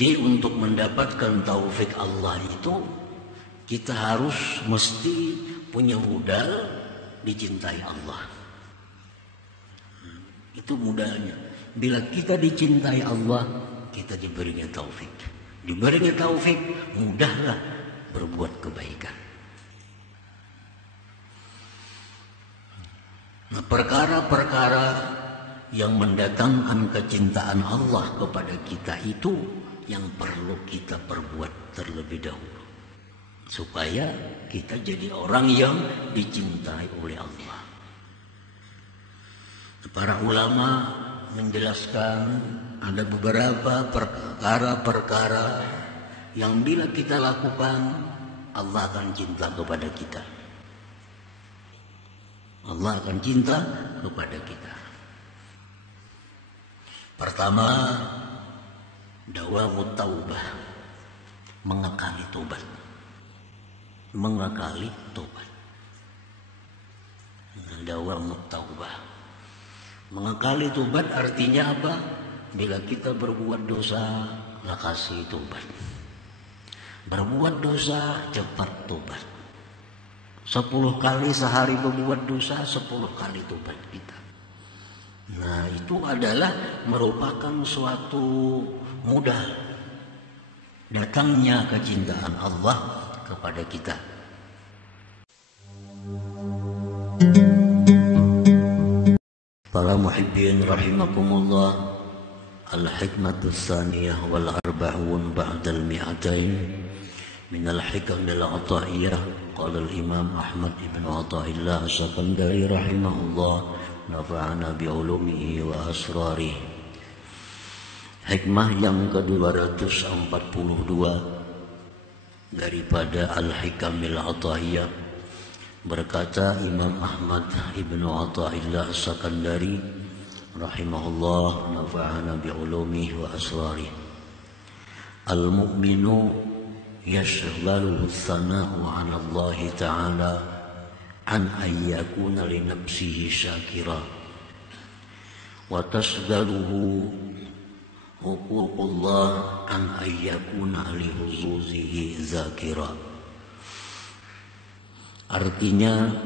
Jadi untuk mendapatkan taufik Allah itu kita harus mesti punya modal dicintai Allah. Itu modalnya. Bila kita dicintai Allah, kita diberinya taufik. Diberinya taufik, mudahlah berbuat kebaikan. Nah, perkara-perkara yang mendatangkan kecintaan Allah kepada kita itu yang perlu kita perbuat terlebih dahulu, supaya kita jadi orang yang dicintai oleh Allah. Para ulama menjelaskan ada beberapa perkara-perkara yang bila kita lakukan, Allah akan cinta kepada kita. Allah akan cinta kepada kita. Pertama, dawamut taubah, mengakali tobat. Mengakali tobat. Dawamut taubah. Mengakali tobat artinya apa? Bila kita berbuat dosa, lakasi tobat. Berbuat dosa, cepat tobat. 10 kali sehari berbuat dosa, 10 kali tobat kita. Nah, itu adalah merupakan suatu modal datangnya kecintaan Allah kepada kita. Para muhibbin rahimakumullah, al-hikmatus tsaniyah wal arba'un ba'dal mi'atain min al-hikam al-'ata'iyyah. Qala al-imam Ahmad ibn Athaillah as-Sakandari rahimahullah, nafa'ana bi'ulumihi wa asrarih. Hikmah yang ke-242 daripada Al-Hikamil Athaiyah, berkata Imam Ahmad ibn Athaillah as-Sakandari rahimahullah, nafa'ana bi'ulumihi wa asrarih. Al-mu'minu yashghaluhu thana'u 'ala Allah ta'ala an ayyakuna li nafsihi syakira wa tasghaluhu huququllah an ayyakuna li huzuzihi zakira. Artinya,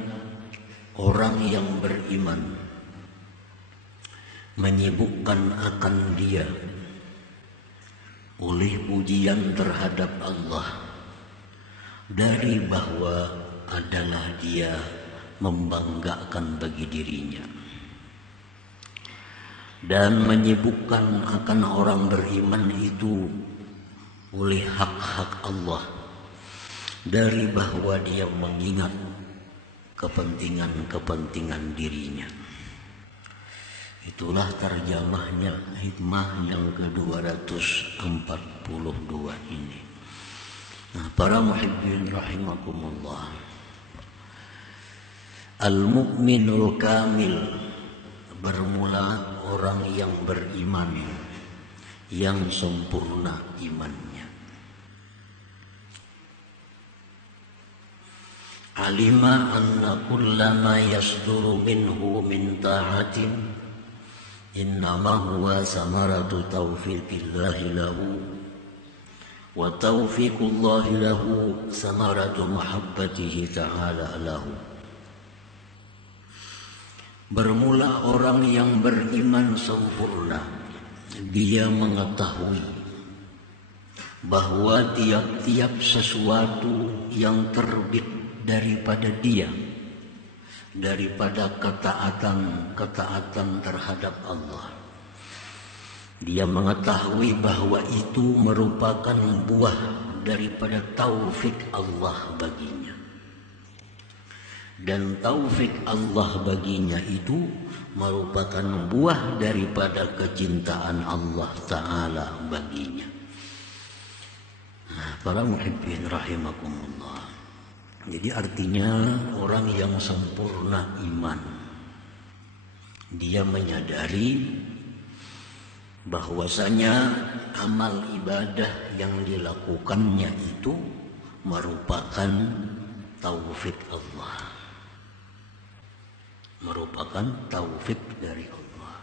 orang yang beriman menyibukkan akan dia oleh pujian terhadap Allah, dari bahwa adalah dia membanggakan bagi dirinya, dan menyibukkan akan orang beriman itu oleh hak-hak Allah, dari bahwa dia mengingat kepentingan-kepentingan dirinya. Itulah terjemahnya hikmah yang ke-242 ini. Nah, para muhibbin rahimakumullah, al-mu'minul kamil, bermula orang yang beriman, yang sempurna imannya. Alima anna kullama yasduru minhu min ta'atin innama huwa samaratu taufiqillahi lahu, wa taufiqullahi lahu samaratu mahabbatihi ta'ala lahu. Bermula orang yang beriman sempurna, dia mengetahui bahwa tiap-tiap sesuatu yang terbit daripada dia, daripada ketaatan terhadap Allah, dia mengetahui bahwa itu merupakan buah daripada taufik Allah baginya. Dan taufik Allah baginya itu merupakan buah daripada kecintaan Allah Ta'ala baginya. Nah, para muhibbin rahimakumullah, jadi artinya orang yang sempurna iman, dia menyadari bahwasanya amal ibadah yang dilakukannya itu merupakan taufik Allah, merupakan taufik dari Allah.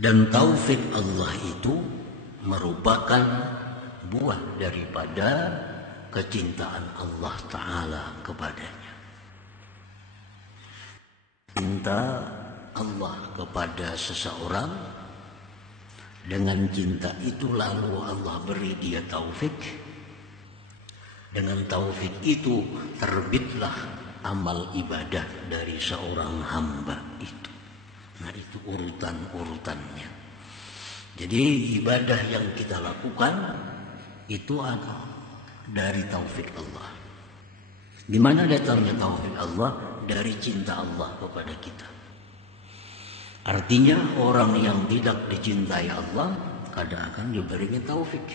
Dan taufik Allah itu merupakan buah daripada kecintaan Allah Ta'ala kepadanya. Cinta Allah kepada seseorang, dengan cinta itu lalu Allah beri dia taufik. Dengan taufik itu terbitlah amal ibadah dari seorang hamba itu. Nah, itu urutan-urutannya. Jadi ibadah yang kita lakukan itu ada dari taufik Allah. Di mana datangnya taufik Allah? Dari cinta Allah kepada kita. Artinya orang yang tidak dicintai Allah kadang akan diberikan taufik.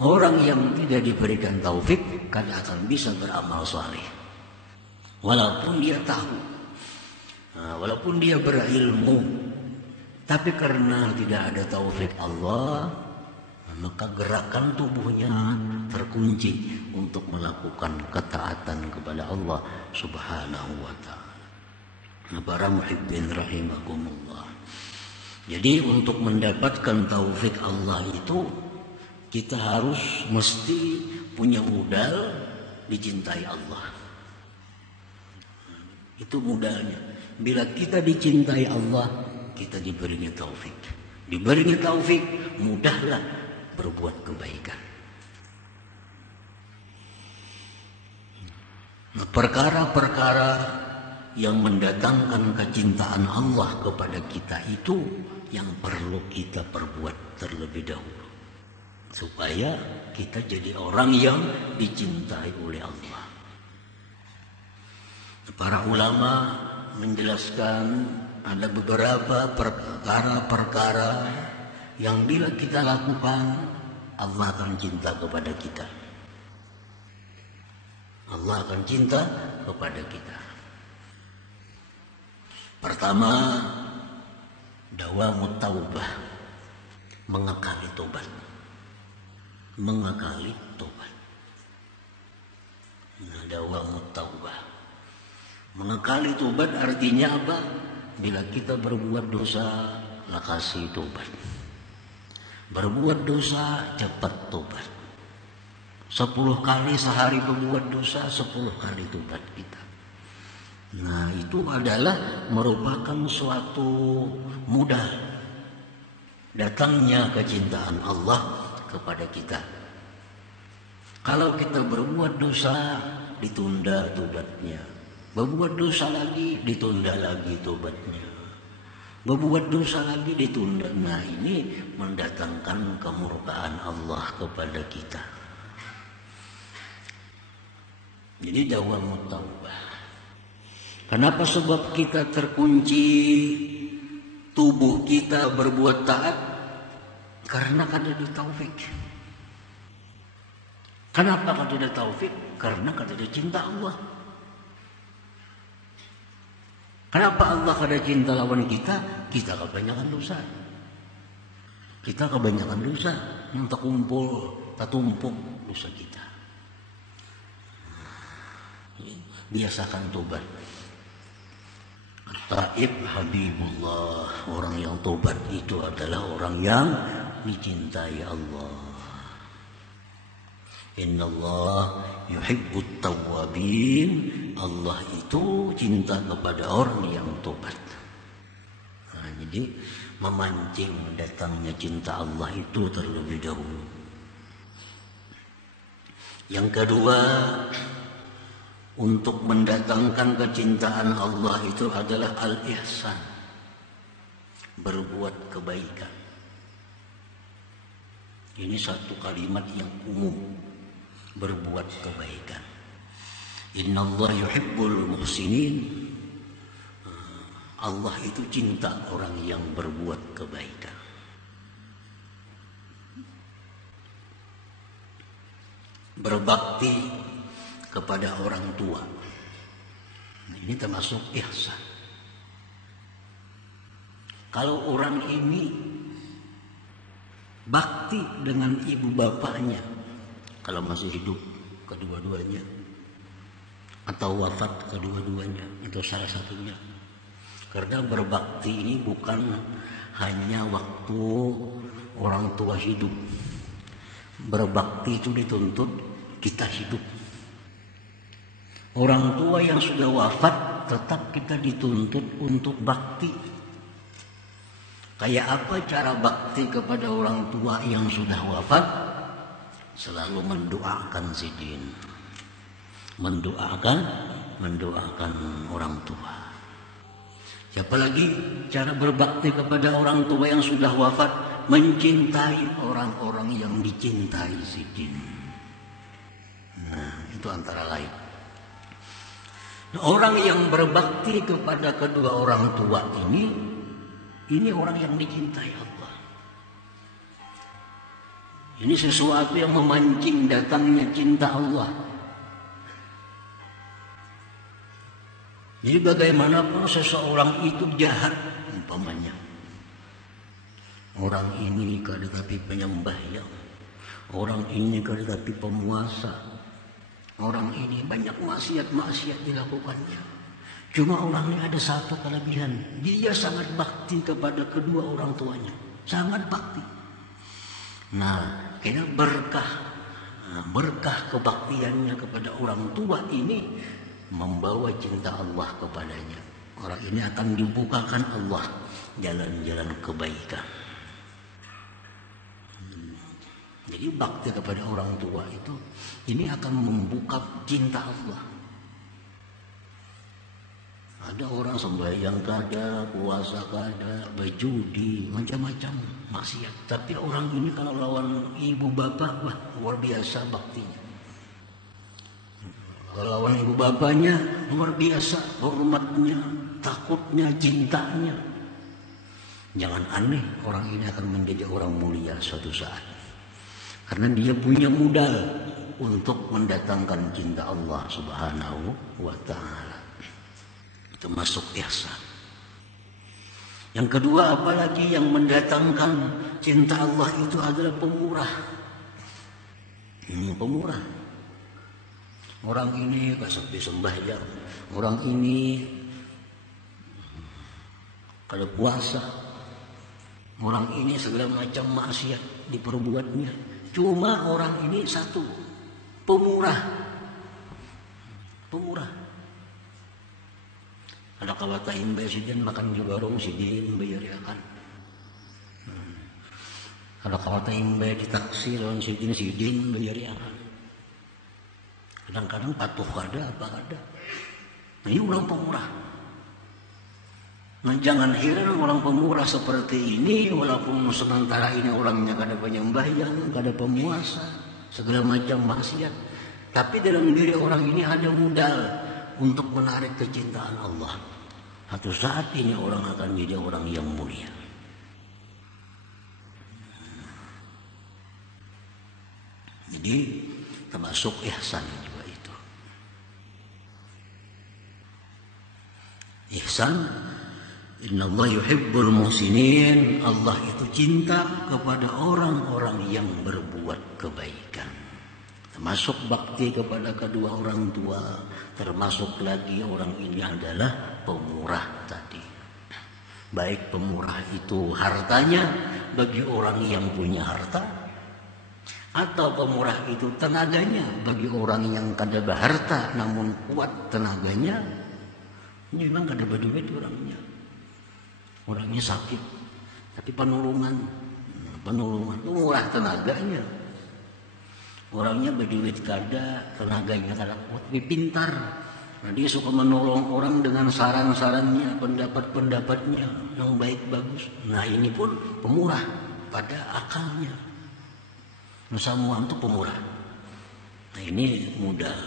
Orang yang tidak diberikan taufik kadang akan bisa beramal saleh. Walaupun dia tahu, walaupun dia berilmu, tapi karena tidak ada taufik Allah, maka gerakan tubuhnya terkunci untuk melakukan ketaatan kepada Allah Subhanahu wa ta'ala. Para muhibbin rahimakumullah. Jadi untuk mendapatkan taufik Allah itu kita harus mesti punya modal dicintai Allah. Itu modalnya. Bila kita dicintai Allah, kita diberinya taufik. Diberinya taufik, mudahlah berbuat kebaikan. Nah, perkara-perkara yang mendatangkan kecintaan Allah kepada kita itu yang perlu kita perbuat terlebih dahulu, supaya kita jadi orang yang dicintai oleh Allah. Para ulama menjelaskan ada beberapa perkara-perkara yang bila kita lakukan, Allah akan cinta kepada kita. Allah akan cinta kepada kita. Pertama, dawamut taubah, mengekali tobat. Mengekali tobat. Nah, dawamut taubah. Mengekali tobat artinya apa? Bila kita berbuat dosa, kasih tobat. Berbuat dosa, cepat tobat. 10 kali sehari berbuat dosa, 10 kali tobat kita. Nah, itu adalah merupakan suatu mudah datangnya kecintaan Allah kepada kita. Kalau kita berbuat dosa, ditunda tobatnya. Berbuat dosa lagi, ditunda lagi tobatnya. Berbuat dosa lagi, ditunda. Nah, ini mendatangkan kemurkaan Allah kepada kita. Jadi dawamut taubah. Kenapa? Sebab kita terkunci tubuh kita berbuat taat karena kada ada taufik. Kenapa kada ada taufik? Karena kada ada cinta Allah. Kenapa Allah kada cinta lawan kita? Kita kebanyakan dosa. Kita kebanyakan dosa yang tertumpuk dosa kita. Biasakan tobat. Taib Habibullah, orang yang tobat itu adalah orang yang dicintai Allah. Innallah yuhibbut tawwabin. Allah itu cinta kepada orang yang tobat. Nah, jadi memancing datangnya cinta Allah itu terlebih dahulu. Yang kedua, untuk mendatangkan kecintaan Allah itu adalah al-ihsan, berbuat kebaikan. Ini satu kalimat yang umum, berbuat kebaikan. Innallaha yuhibbul muhsinin. Allah itu cinta orang yang berbuat kebaikan. Berbakti kepada orang tua, ini termasuk ihsan. Kalau orang ini bakti dengan ibu bapaknya, kalau masih hidup kedua-duanya, atau wafat kedua-duanya, atau salah satunya. Karena berbakti ini bukan hanya waktu orang tua hidup. Berbakti itu dituntut kita hidup. Orang tua yang sudah wafat tetap kita dituntut untuk bakti. Kayak apa cara bakti kepada orang tua yang sudah wafat? Selalu mendoakan sidin. Mendoakan orang tua. Siapa lagi cara berbakti kepada orang tua yang sudah wafat? Mencintai orang-orang yang dicintai sidin. Nah, itu antara lain. Orang yang berbakti kepada kedua orang tua ini orang yang dicintai Allah. Ini sesuatu yang memancing datangnya cinta Allah. Jadi bagaimanapun seseorang itu jahat umpamanya. Orang ini tetapi penyembahyang. Orang ini tetapi pemuasa. Orang ini banyak maksiat dilakukannya. Cuma orang ini ada satu kelebihan. Dia sangat bakti kepada kedua orang tuanya. Sangat bakti. Nah, kira berkah kebaktiannya kepada orang tua ini membawa cinta Allah kepadanya. Orang ini akan dibukakan Allah jalan-jalan kebaikan. Jadi bakti kepada orang tua itu ini akan membuka cinta Allah. Ada orang sembahyang kada, puasa kada, berjudi, macam-macam maksiat. Tapi orang ini kalau lawan ibu bapak, wah luar biasa baktinya. Kalau lawan ibu bapaknya luar biasa hormatnya, takutnya, cintanya. Jangan aneh, orang ini akan menjadi orang mulia suatu saat. Karena dia punya modal untuk mendatangkan cinta Allah Subhanahu wa ta'ala. Itu masuk ihsan. Yang kedua, apalagi yang mendatangkan cinta Allah itu adalah pemurah. Ini pemurah. Orang ini kasih sembahyang. Orang ini kalau puasa. Orang ini segala macam maksiat diperbuatnya. Cuma orang ini satu, pemurah. Pemurah. Ada kawata imbe sidin makan di warung sidin bayariakan. Ada kawata imbe di taksi lawan sidin bayariakan. Kadang-kadang patuh kada apa kada. Ini orang pemurah. Nah, jangan heran orang pemurah seperti ini, walaupun sementara ini orangnya kada penyembahyang, kada pemuasa, segala macam maksiat. Tapi dalam diri orang ini ada modal untuk menarik kecintaan Allah. Satu saat ini orang akan menjadi orang yang mulia. Jadi termasuk ihsan juga itu. Ihsan, innallaha yuhibbul muhsinin. Allah itu cinta kepada orang-orang yang berbuat kebaikan. Termasuk bakti kepada kedua orang tua. Termasuk lagi orang ini adalah pemurah tadi. Baik pemurah itu hartanya bagi orang yang punya harta, atau pemurah itu tenaganya bagi orang yang kada berharta namun kuat tenaganya. Ini memang kada berduit orangnya. Orangnya sakit, tapi penolongan itu murah tenaganya. Orangnya berduit kada, tenaganya kada kuat, tapi pintar. Nah, dia suka menolong orang dengan saran-sarannya, pendapat-pendapatnya yang baik bagus. Nah, ini pun pemurah pada akalnya. Nah, semua itu pemurah. Nah, ini mudah.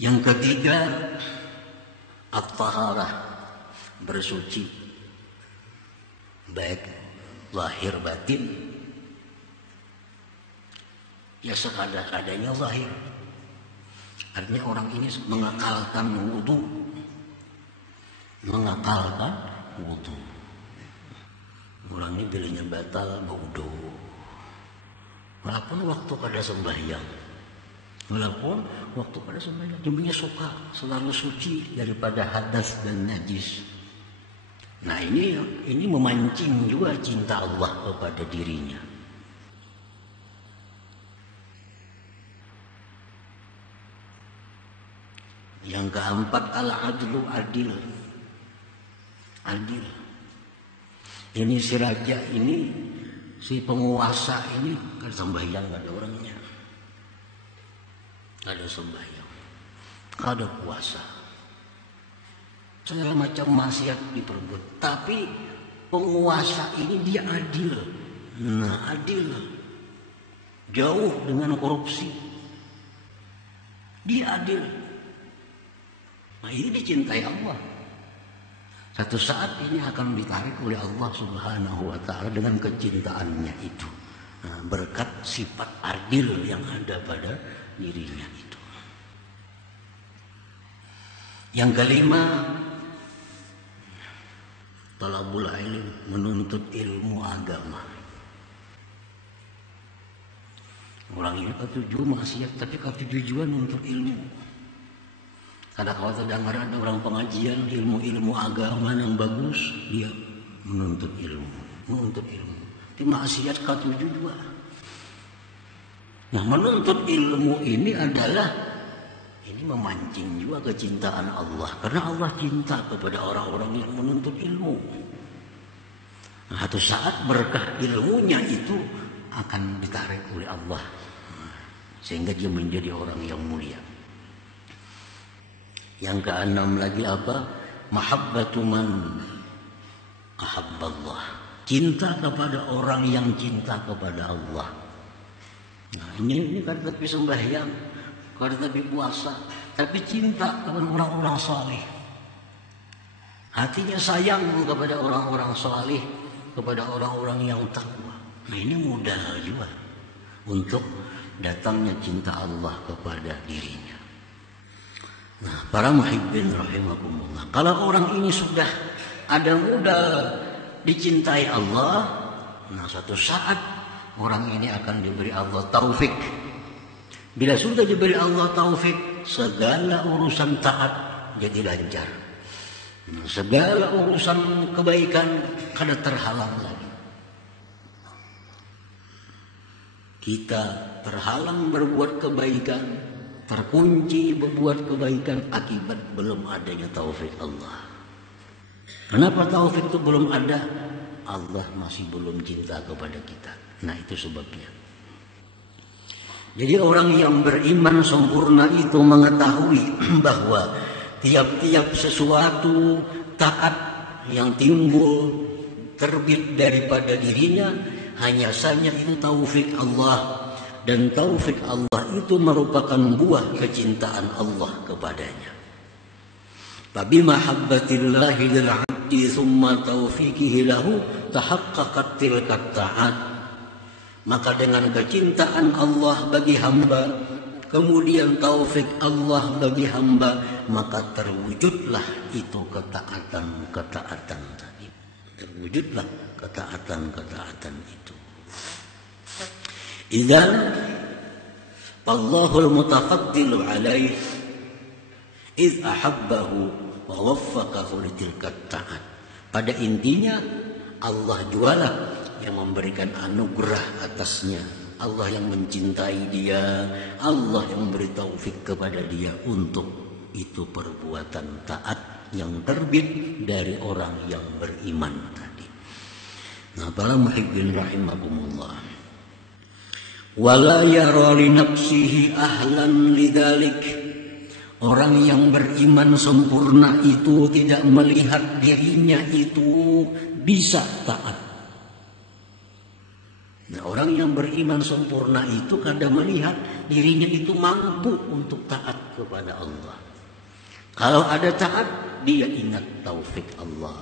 Yang ketiga, at-taharah, bersuci, baik lahir batin. Ya sekadar-kadarnya lahir. Artinya orang ini mengakalkan wudu. Orang ini bilangnya batal wudu. Walaupun waktu pada sembahyang. Dia suka selalu suci daripada hadas dan najis. Nah ini memancing juga cinta Allah kepada dirinya. Yang keempat, al-adlu, adil. Adil. Ini si raja ini, si penguasa ini kan sembahyang gak ada orangnya. Gak ada sembahyang, gak ada puasa, segala macam maksiat diperbuat. Tapi penguasa ini dia adil. Nah, adil, jauh dengan korupsi. Dia adil. Nah, ini dicintai Allah. Satu saat ini akan ditarik oleh Allah Subhanahu wa ta'ala dengan kecintaannya itu. Nah, berkat sifat adil yang ada pada dirinya itu. Yang kelima, talabul ilm, menuntut ilmu agama. Orang ini ketujuh maksiat, tapi ketujuan untuk ilmu. Karena kalau terdengar ada orang pengajian ilmu agama yang bagus, dia menuntut ilmu. Di maksiat ketujuh juga. Nah, menuntut ilmu ini adalah memancing juga kecintaan Allah, karena Allah cinta kepada orang-orang yang menuntut ilmu. Nah, satu saat berkah ilmunya itu akan ditarik oleh Allah, sehingga dia menjadi orang yang mulia. Yang keenam lagi apa? Mahabbatu man ahabballah. Cinta kepada orang yang cinta kepada Allah. Nah, ini kan tapi sembahyang, kan tapi puasa, tapi cinta kepada orang-orang saleh. Hatinya sayang kepada orang-orang saleh, kepada orang-orang yang takwa. Nah, ini mudah juga untuk datangnya cinta Allah kepada dirinya. Nah, para muhibbin rahimakumullah, kalau orang ini sudah ada mudah dicintai Allah, nah suatu saat orang ini akan diberi Allah taufik. Bila sudah diberi Allah taufik, segala urusan taat jadi lancar. Nah, segala urusan kebaikan kada terhalang lagi. Kita terhalang berbuat kebaikan, terkunci berbuat kebaikan akibat belum adanya taufik Allah. Kenapa taufik itu belum ada? Allah masih belum cinta kepada kita. Nah, itu sebabnya. Jadi orang yang beriman sempurna itu mengetahui bahwa tiap-tiap sesuatu taat yang timbul terbit daripada dirinya hanya saja itu taufik Allah. Dan taufik Allah itu merupakan buah kecintaan Allah kepadanya. Fabi mahabbatillahi lil 'abdi tsumma taufiqihi lahu tahaqqaqat tilka ta'at. Maka dengan kecintaan Allah bagi hamba, kemudian taufik Allah bagi hamba, maka terwujudlah itu ketaatan tadi. Terwujudlah ketaatan itu. Idzan Allahul mutafaddilu alaih idz ahabbahu wa waffaqahu litilka ta'at. Pada intinya Allah jualah yang memberikan anugerah atasnya. Allah yang mencintai dia, Allah yang memberi taufik kepada dia untuk itu perbuatan taat yang terbit dari orang yang beriman tadi. Nah, para muhibbin rahimakumullah, wala yara li nafsihi ahlan lidzalik. Orang yang beriman sempurna itu tidak melihat dirinya itu bisa taat. Nah, orang yang beriman sempurna itu kadang melihat dirinya itu mampu untuk taat kepada Allah. Kalau ada taat, dia ingat taufik Allah.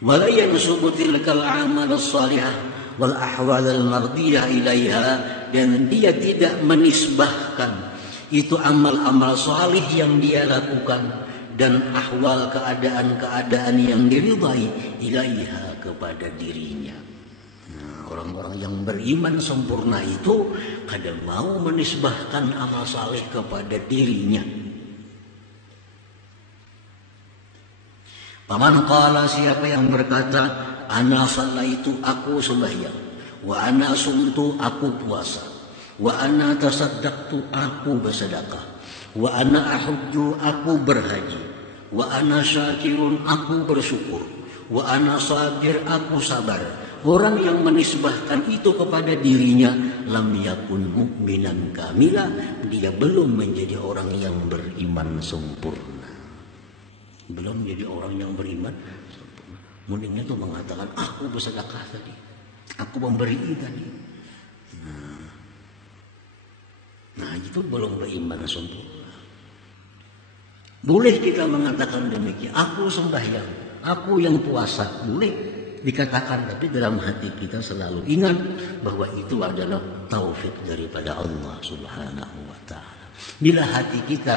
Wala yansubu tilkal amal as-salihah wal ahwal al-mardiyah ilaiha, dan dia tidak menisbahkan itu amal-amal salih yang dia lakukan dan ahwal keadaan-keadaan yang diridai ilaiha kepada dirinya. Nah, orang-orang yang beriman sempurna itu kadang mau menisbahkan amal salih kepada dirinya. Faman qala, siapa yang berkata, ana shallaitu, aku sembahyang, wa ana sumtu, aku puasa, wa ana tasaddaqtu, aku bersedekah, wa ana ahujju, aku berhaji, wa ana syakirun, aku bersyukur, wa ana sabir, aku sabar. Orang yang menisbahkan itu kepada dirinya, lam yakun mu'minan kamila, dia belum menjadi orang yang beriman sempurna. Belum menjadi orang yang beriman sempurna. Mendingnya itu mengatakan, aku bersedekah tadi, aku memberi tadi. Nah itu belum beriman sempurna. Boleh kita mengatakan demikian, aku sembahyang, aku yang puasa, boleh dikatakan, tapi dalam hati kita selalu ingat bahwa itu adalah taufik daripada Allah Subhanahu wa ta'ala. Bila hati kita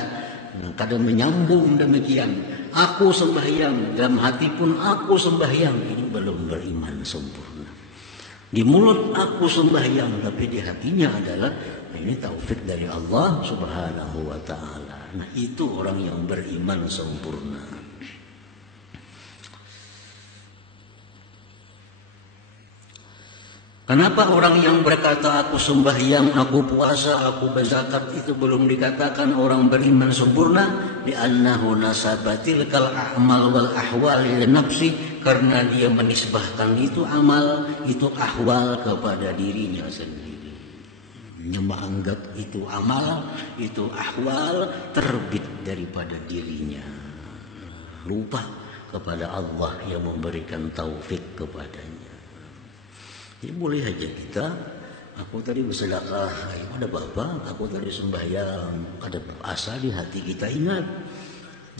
kadang menyambung demikian, aku sembahyang, dalam hati pun aku sembahyang, ini belum beriman sempurna. Di mulut aku sembahyang, tapi di hatinya adalah ini taufik dari Allah Subhanahu wa ta'ala. Nah itu orang yang beriman sempurna. Kenapa orang yang berkata aku sembahyang, aku puasa, aku berzakat itu belum dikatakan orang beriman sempurna? Li'annahu nasabatil kal a'mal wal ahwal li nafsi, karena dia menisbahkan itu amal, itu ahwal kepada dirinya sendiri. Menganggap itu amal, itu ahwal terbit daripada dirinya. Lupa kepada Allah yang memberikan taufik kepadanya. Jadi boleh aja kita, aku tadi bersedekah, ada apa-apa, aku tadi sembahyang, ada asa di hati kita ingat.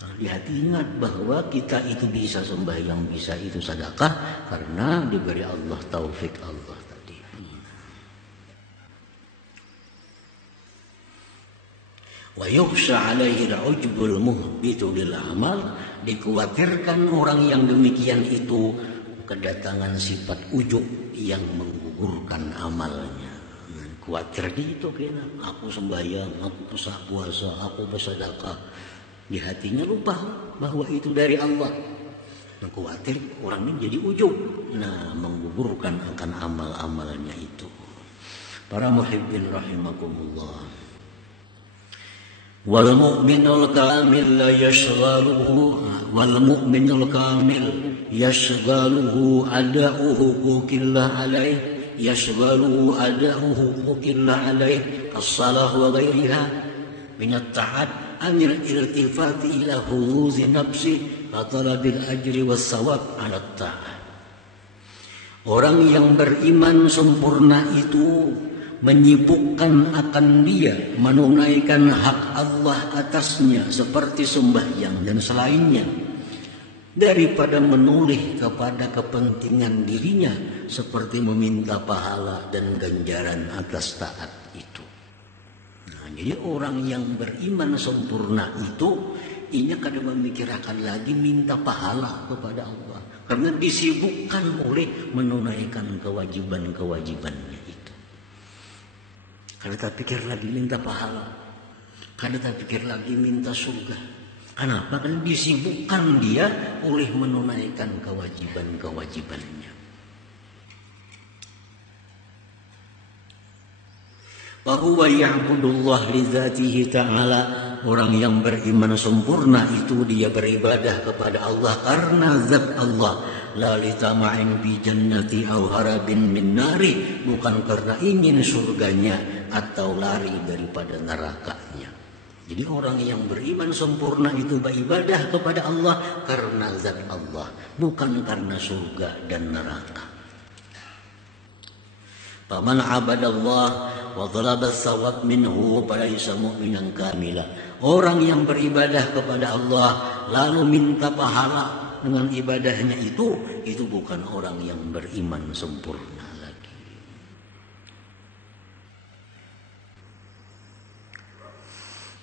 Nah, di hati ingat bahwa kita itu bisa sembahyang, bisa itu sedekah karena diberi Allah taufik Allah tadi. Wa yukhsha alaihi al-ujbul muhbitu lil amal, dikhawatirkan orang yang demikian itu kedatangan sifat ujub yang menggugurkan amalnya. Khawatir gitu kena, aku sembahyang, aku puasa, aku bersedekah. Di hatinya lupa bahwa itu dari Allah. Dan khawatir orang ini jadi ujub. Nah, menggugurkan akan amal-amalnya itu. Para muhibbin rahimakumullah. Wal mu'minul kamil la yashghaluhu wal mu'minul kamil yashghaluhu ada'u huquqillah alaih yashghaluhu ada'u huquqillah alaih as-salah wa ghairiha min at-ta'ad anil iltifati ila huzuzi nafsi wa talabil ajri was sawab ala ta'ad. Orang yang beriman sempurna itu menyibukkan akan dia menunaikan hak Allah atasnya seperti sembahyang dan selainnya, daripada menoleh kepada kepentingan dirinya seperti meminta pahala dan ganjaran atas taat itu. Nah, jadi orang yang beriman sempurna itu ini kadang memikirkan lagi minta pahala kepada Allah karena disibukkan oleh menunaikan kewajiban-kewajibannya. Karena tak pikir lagi minta pahala, karena tak pikir lagi minta surga. Kenapa? Karena disibukkan dia oleh menunaikan kewajiban-kewajibannya. Wa huwa ya'budullah li dzatihi ta'ala. Orang yang beriman sempurna itu dia beribadah kepada Allah karena zat Allah. La li tama'in bi jannati aw harabin min nari, bukan karena ingin surganya atau lari daripada nerakanya. Jadi orang yang beriman sempurna itu beribadah kepada Allah karena zat Allah, bukan karena surga dan neraka. Faman abadallah wa talaba thawab minhu falaysa mu'minan kamila. Orang yang beribadah kepada Allah lalu minta pahala dengan ibadahnya itu bukan orang yang beriman sempurna lagi.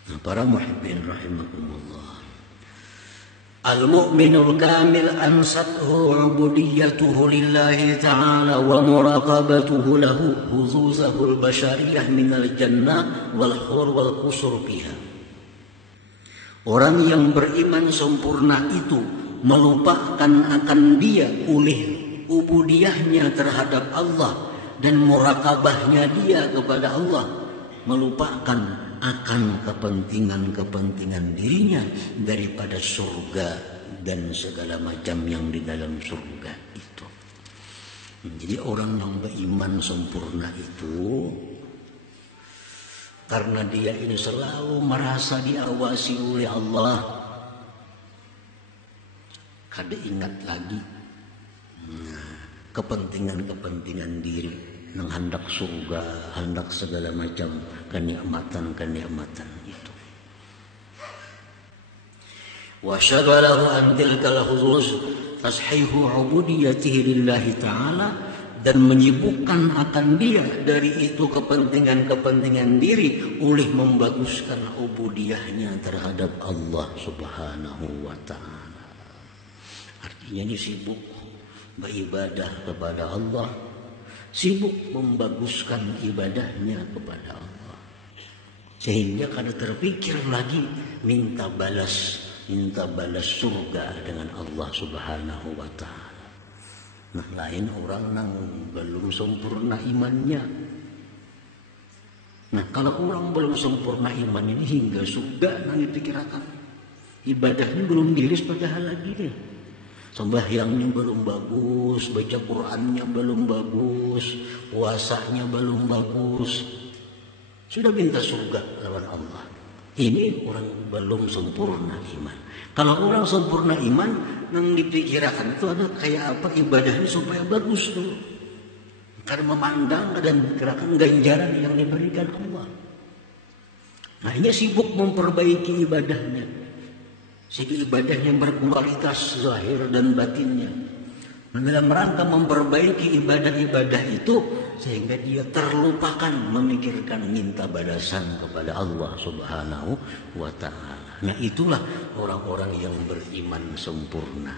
Nah, para muhibbin rahimakumullah. Al-mu'minul kamil ansathu ubudiyatuhu lillahi ta'ala wa muraqabatuhu lahu huzuzahu al-bashariyah minal jannah wal hur wal qusur biha. Orang yang beriman sempurna itu melupakan akan dia oleh ubudiyahnya terhadap Allah dan murakabahnya dia kepada Allah, melupakan akan kepentingan-kepentingan dirinya daripada surga dan segala macam yang di dalam surga itu. Jadi orang yang beriman sempurna itu karena dia ini selalu merasa diawasi oleh Allah, kada ingat lagi kepentingan-kepentingan diri, nang hendak surga, hendak segala macam kenikmatan itu. Wa syaghalahu an tilkal khuzuz tashihu ubudiyatihi lillahi ta'ala, dan menyibukkan akan dia dari itu kepentingan-kepentingan diri oleh membaguskan ubudiyahnya terhadap Allah Subhanahu wa ta'ala. Artinya dia sibuk beribadah kepada Allah, sibuk membaguskan ibadahnya kepada Allah, sehingga kada terpikir lagi minta balas surga dengan Allah Subhanahu wa ta'ala. Nah, lain orang nang belum sempurna imannya. Nah, kalau orang belum sempurna iman ini hingga surga nang dipikirkan, ibadahnya belum diris padahal lagi deh. Sembahyangnya belum bagus, baca Qur'annya belum bagus, puasanya belum bagus, sudah minta surga lawan Allah. Ini orang belum sempurna iman. Kalau orang sempurna iman, yang dipikirkan itu ada kayak apa ibadahnya supaya bagus dulu. Karena memandang dan memikirkan ganjaran yang diberikan Allah. Nah, ini sibuk memperbaiki ibadahnya, sehingga ibadahnya berkualitas zahir dan batinnya. Dalam rangka memperbaiki ibadah-ibadah itu, sehingga dia terlupakan memikirkan minta balasan kepada Allah Subhanahu wa ta'ala. Nah, itulah orang-orang yang beriman sempurna.